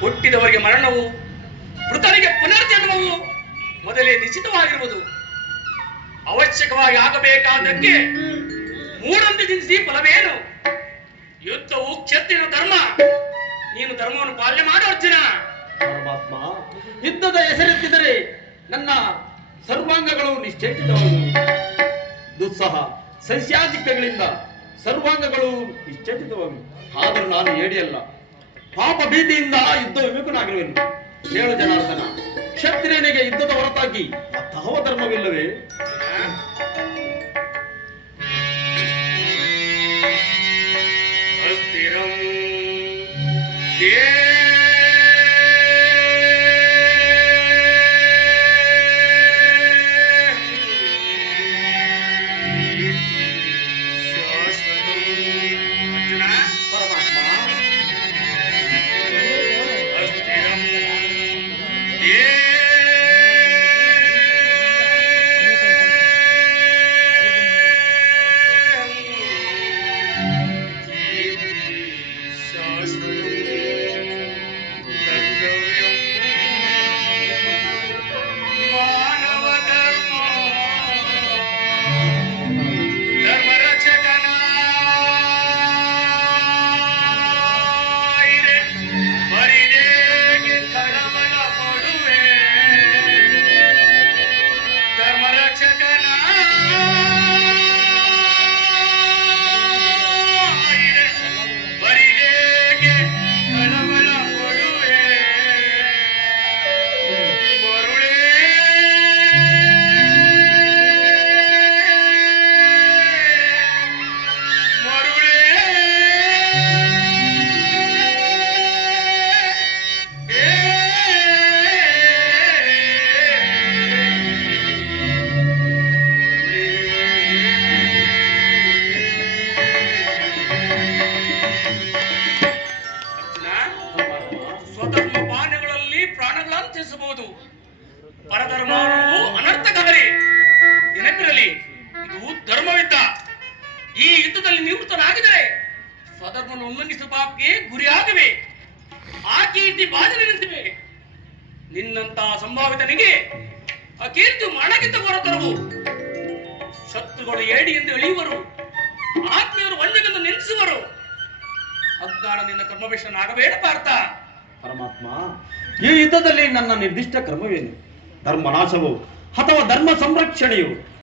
ಹುಟ್ಟಿದವರಿಗೆ ಮರಣವು, ಮೃತರಿಗೆ ಪುನರ್ಜನ್ಮವು ಮೊದಲೇ ನಿಶ್ಚಿತವಾಗಿರುವುದು. ಅವಶ್ಯಕವಾಗಿ ಆಗಬೇಕಾದಕ್ಕೆ ಮೂಡಂತೆ ಚಿಂತಿಸಿ ಫಲವೇನು? ಯುದ್ಧವು ಕ್ಷತ್ರಿಯ ಧರ್ಮ. ನೀನು ಧರ್ಮವನ್ನು ಪಾಲನೆ ಮಾಡು ಅರ್ಜುನ. ಪರಮಾತ್ಮ, ಯುದ್ಧದ ಹೆಸರೆತ್ತಿದರೆ ನನ್ನ ಸರ್ವಾಂಗಗಳು ನಿಶ್ಚೇತಿತವಾಗುವುದು. ದುಸ್ಸಹ ಸಸ್ಯಾಧಿಕಗಳಿಂದ ಸರ್ವಾಂಗಗಳು ನಿಶ್ಚೇತಿತವಾಗುವುದು. ಆದರೂ ನಾನು ಏಡಿಯಲ್ಲ, ಪಾಪ ಭೀತಿಯಿಂದ ಯುದ್ಧ ವಿಮುಖನಾಗಿರುವೆನು. ಹೇಳು ಜನಾರ್ದನ, ಕ್ಷತ್ರಿಯನಿಗೆ ಯುದ್ಧದ ಹೊರತಾಗಿ ಮತ್ತಹವ ಧರ್ಮವಿಲ್ಲವೇ? ಪರಧರ್ಮವು ಅನರ್ಥಕಾರಿ. ನೆನಪಿರಲಿ, ಇದು ಧರ್ಮಯುದ್ಧ. ಈ ಯುದ್ಧದಲ್ಲಿ ನಿವೃತ್ತನಾಗಿದರೆ ಸ್ವಧರ್ಮವನ್ನು ಉಲ್ಲಂಘಿಸುವ ಪಾಪಕ್ಕೆ ಗುರಿಯಾಗವೆ. ಆ ಕೀರ್ತಿ ಬಾಧನೆ ನಿಂತಿವೆ. ನಿನ್ನಂತಹ ಸಂಭಾವಿತನಿಗೆ ಆ ಕೀರ್ತಿ ಮರಣಕ್ಕಿಂತ ಹೊರತರವು. ಶತ್ರುಗಳು ಏಡಿ ಎಂದು ಎಳೆಯುವರು, ಆತ್ಮೀಯರು ವಂಚನೆಂದು ನಿಲ್ಲಿಸುವರು. ಅಜ್ಞಾನದಿಂದ ಕರ್ಮಭ್ರಷ್ಟನಾಗಬೇಡ ಪಾರ್ಥ. ಪರಮಾತ್ಮ, ಈ ಯುದ್ಧದಲ್ಲಿ ನನ್ನ ನಿರ್ದಿಷ್ಟ ಕ್ರಮವೇನು? ಧರ್ಮ ನಾಶವು ಅಥವಾ ಧರ್ಮ ಸಂರಕ್ಷಣೆಯು?